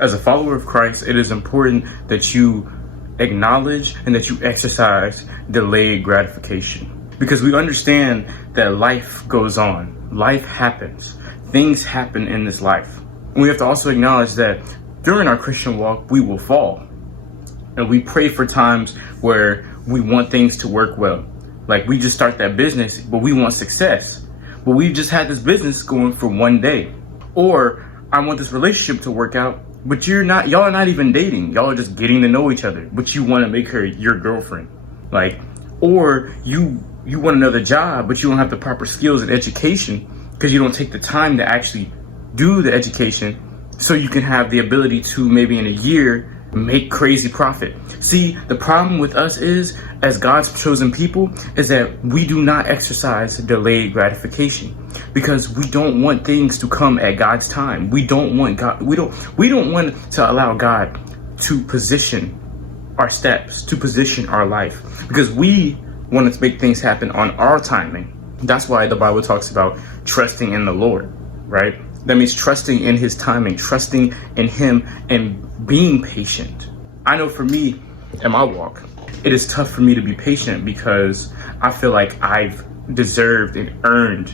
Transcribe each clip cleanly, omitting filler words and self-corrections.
As a follower of Christ, it is important that you acknowledge and that you exercise delayed gratification. Because we understand that life goes on, life happens, things happen in this life. And we have to also acknowledge that during our Christian walk, we will fall. And we pray for times where we want things to work well. Like we just start that business, but we want success. But we've just had this business going for one day. Or I want this relationship to work out, but y'all are not even dating. Y'all are just getting to know each other, but you want to make her your girlfriend. Or you want another job, but you don't have the proper skills and education because you don't take the time to actually do the education so you can have the ability to maybe in a year make crazy profit. See, the problem with us is, as God's chosen people, is that we do not exercise delayed gratification because we don't want things to come at God's time. We don't want want to allow God to position our steps, to position our life, because we want to make things happen on our timing. That's why the Bible talks about trusting in the Lord, right? That means trusting in his timing, trusting in him, and being patient. I know for me, in my walk, it is tough for me to be patient because I feel like I've deserved and earned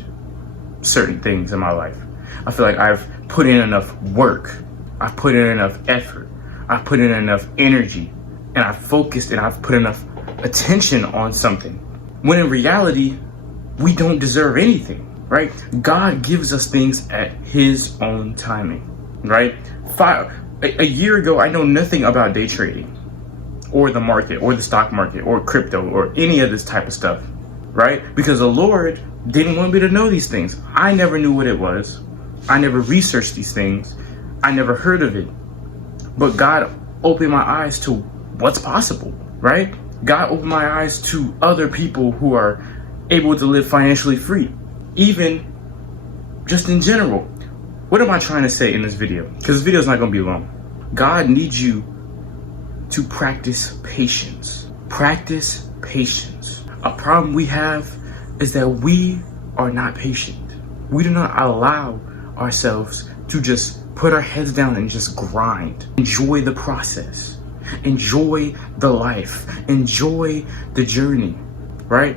certain things in my life. I feel like I've put in enough work. I've put in enough effort. I've put in enough energy, and I've focused and I've put enough attention on something. When in reality, we don't deserve anything. Right? God gives us things at his own timing, right? A year ago, I know nothing about day trading or the market or the stock market or crypto or any of this type of stuff, right? Because the Lord didn't want me to know these things. I never knew what it was. I never researched these things. I never heard of it. But God opened my eyes to what's possible, right? God opened my eyes to other people who are able to live financially free. Even just in general. What am I trying to say in this video? Because this video is not going to be long. God needs you to practice patience. Practice patience. A problem we have is that we are not patient. We do not allow ourselves to just put our heads down and just grind. Enjoy the process. Enjoy the life. Enjoy the journey, right?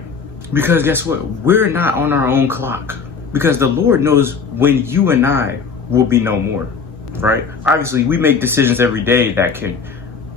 Because guess what? We're not on our own clock. Because the Lord knows when you and I will be no more, right? Obviously, we make decisions every day that can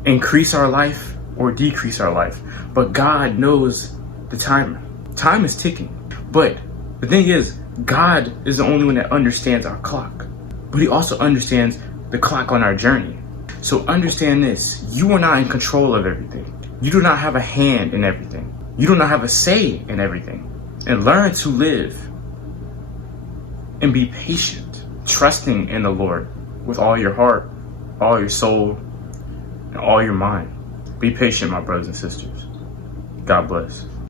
increase our life or decrease our life. But God knows the time. Time is ticking. But the thing is, God is the only one that understands our clock. But he also understands the clock on our journey. So understand this. You are not in control of everything. You do not have a hand in everything. You do not have a say in everything. And learn to live and be patient, trusting in the Lord with all your heart, all your soul, and all your mind. Be patient, my brothers and sisters. God bless.